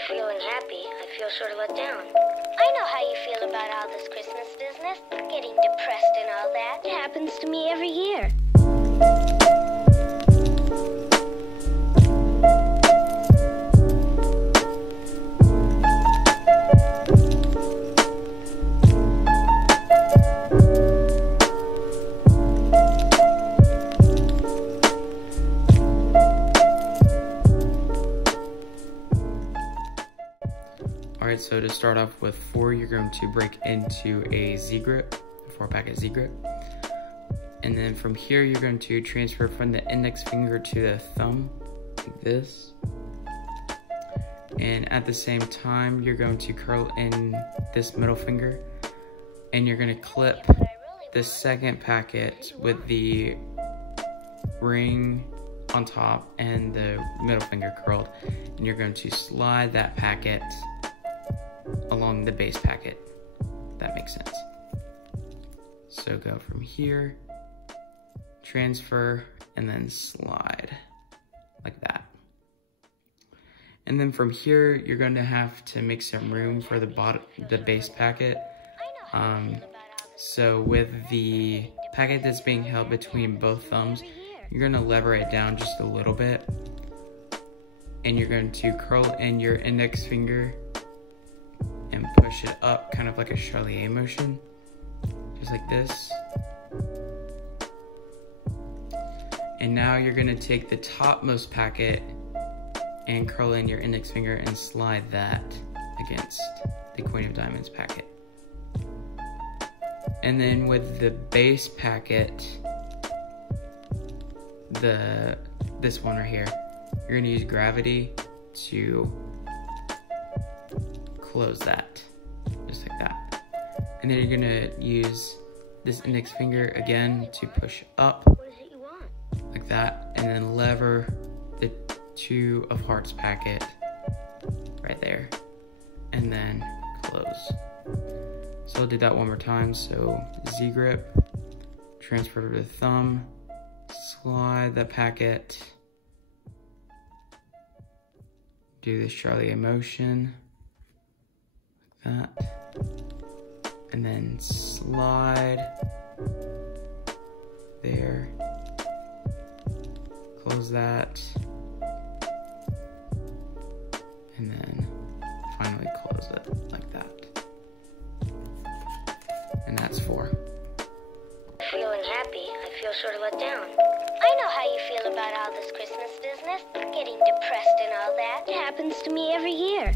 Feeling happy, I feel sort of let down. I know how you feel about all this Christmas business, getting depressed and all that. It happens to me every year. Alright, so to start off with 4, you're going to break into a Z grip, a 4-packet Z grip. And then from here, you're going to transfer from the index finger to the thumb, like this. And at the same time, you're going to curl in this middle finger, and you're going to clip the second packet with the ring on top and the middle finger curled. And you're going to slide that packet along the base packet. That makes sense. So go from here, transfer, and then slide like that. And then from here, you're going to have to make some room for the base packet. So with the packet that's being held between both thumbs, you're going to lever it down just a little bit, and you're going to curl in your index finger and push it up, kind of like a Charlier motion, just like this. And now you're gonna take the topmost packet and curl in your index finger and slide that against the Queen of Diamonds packet. And then with the base packet, this one right here, you're gonna use gravity to close that, just like that. And then you're gonna use this index finger again to push up, like that, and then lever the 2 of Hearts packet right there, and then close. So I'll do that one more time. So Z grip, transfer to the thumb, slide the packet, do this Charlier motion, that, and then slide there, close that, and then finally close it like that. And that's 4. Feeling happy, I feel sort of let down. I know how you feel about all this Christmas business, getting depressed and all that. It happens to me every year.